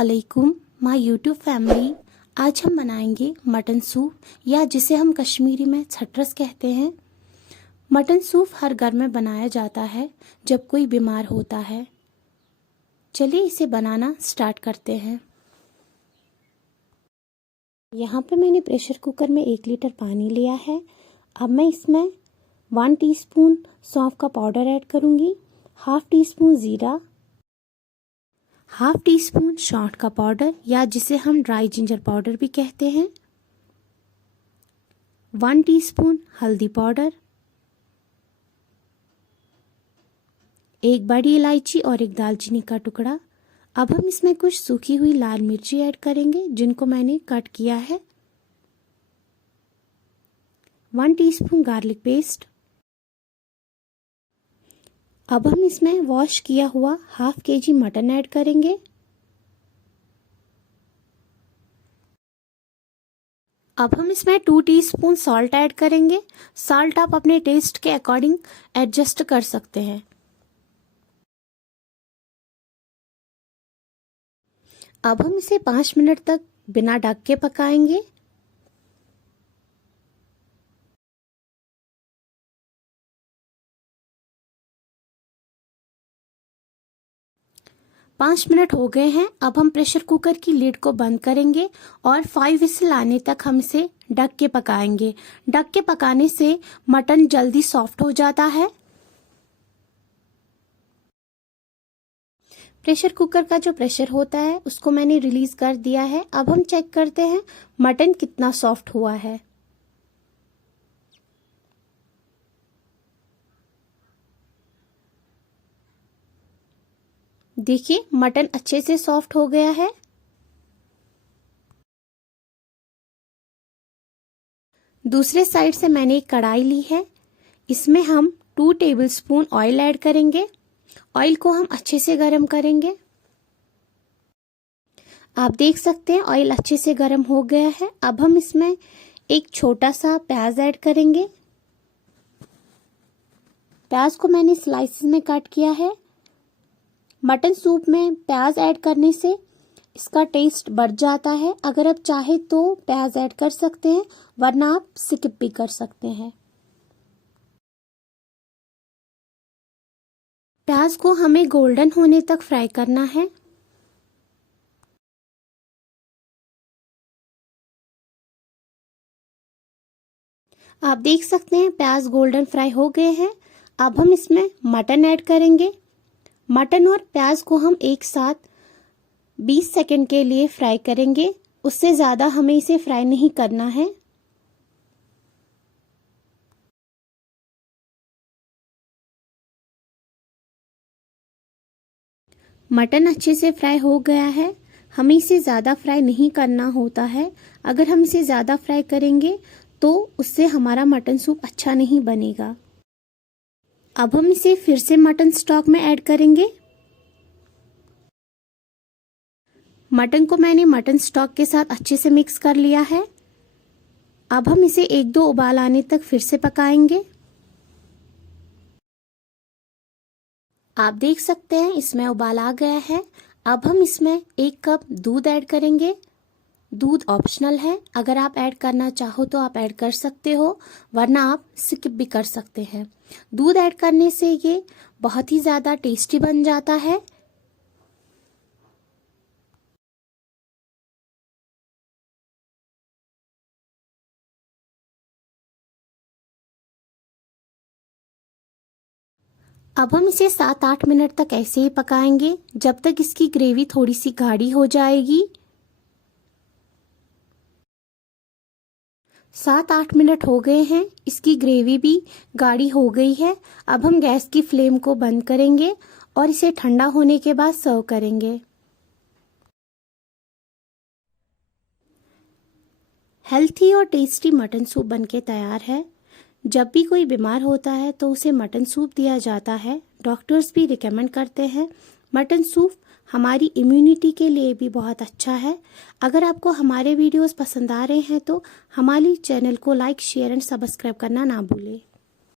अस्सलामुअलैकुम my YouTube family. आज हम बनाएंगे मटन सूप, या जिसे हम कश्मीरी में छटरस कहते हैं। मटन सूप हर घर में बनाया जाता है जब कोई बीमार होता है। चलिए इसे बनाना स्टार्ट करते हैं। यहाँ पे मैंने प्रेशर कुकर में 1 लीटर पानी लिया है। अब मैं इसमें 1 टीस्पून सौंफ का पाउडर ऐड करूँगी, हाफ टी स्पून ज़ीरा, हाफ टी स्पून सौंठ का पाउडर या जिसे हम ड्राई जिंजर पाउडर भी कहते हैं, 1 टीस्पून हल्दी पाउडर, 1 बड़ी इलायची और 1 दालचीनी का टुकड़ा। अब हम इसमें कुछ सूखी हुई लाल मिर्ची ऐड करेंगे जिनको मैंने कट किया है, 1 टीस्पून गार्लिक पेस्ट। अब हम इसमें वॉश किया हुआ हाफ केजी मटन ऐड करेंगे। अब हम इसमें 2 टीस्पून सॉल्ट ऐड करेंगे। सॉल्ट आप अपने टेस्ट के अकॉर्डिंग एडजस्ट कर सकते हैं। अब हम इसे 5 मिनट तक बिना ढक के पकाएंगे। पाँच मिनट हो गए हैं। अब हम प्रेशर कुकर की लिड को बंद करेंगे और 5 विसल आने तक हम इसे ढक के पकाएंगे। ढक के पकाने से मटन जल्दी सॉफ्ट हो जाता है। प्रेशर कुकर का जो प्रेशर होता है उसको मैंने रिलीज कर दिया है। अब हम चेक करते हैं मटन कितना सॉफ्ट हुआ है। देखिए मटन अच्छे से सॉफ्ट हो गया है। दूसरे साइड से मैंने एक कढ़ाई ली है। इसमें हम 2 टेबलस्पून ऑयल ऐड करेंगे। ऑयल को हम अच्छे से गर्म करेंगे। आप देख सकते हैं ऑयल अच्छे से गर्म हो गया है। अब हम इसमें एक छोटा सा प्याज ऐड करेंगे। प्याज को मैंने स्लाइसेस में काट किया है। मटन सूप में प्याज ऐड करने से इसका टेस्ट बढ़ जाता है। अगर आप चाहे तो प्याज ऐड कर सकते हैं, वरना आप स्किप भी कर सकते हैं। प्याज को हमें गोल्डन होने तक फ्राई करना है। आप देख सकते हैं प्याज गोल्डन फ्राई हो गए हैं। अब हम इसमें मटन ऐड करेंगे। मटन और प्याज को हम एक साथ 20 सेकंड के लिए फ्राई करेंगे। उससे ज़्यादा हमें इसे फ्राई नहीं करना है। मटन अच्छे से फ्राई हो गया है। हमें इसे ज़्यादा फ्राई नहीं करना होता है। अगर हम इसे ज़्यादा फ्राई करेंगे तो उससे हमारा मटन सूप अच्छा नहीं बनेगा। अब हम इसे फिर से मटन स्टॉक में ऐड करेंगे। मटन को मैंने मटन स्टॉक के साथ अच्छे से मिक्स कर लिया है। अब हम इसे 1-2 उबाल आने तक फिर से पकाएंगे। आप देख सकते हैं इसमें उबाल आ गया है। अब हम इसमें 1 कप दूध ऐड करेंगे। दूध ऑप्शनल है, अगर आप ऐड करना चाहो तो आप ऐड कर सकते हो, वरना आप स्किप भी कर सकते हैं। दूध ऐड करने से ये बहुत ही ज़्यादा टेस्टी बन जाता है। अब हम इसे 7-8 मिनट तक ऐसे ही पकाएंगे जब तक इसकी ग्रेवी थोड़ी सी गाढ़ी हो जाएगी। 7-8 मिनट हो गए हैं। इसकी ग्रेवी भी गाढ़ी हो गई है। अब हम गैस की फ्लेम को बंद करेंगे और इसे ठंडा होने के बाद सर्व करेंगे। हेल्थी और टेस्टी मटन सूप बनके तैयार है। जब भी कोई बीमार होता है तो उसे मटन सूप दिया जाता है। डॉक्टर्स भी रिकमेंड करते हैं। मटन सूप हमारी इम्यूनिटी के लिए भी बहुत अच्छा है। अगर आपको हमारे वीडियोस पसंद आ रहे हैं तो हमारे चैनल को लाइक, शेयर एंड सब्सक्राइब करना ना भूलें।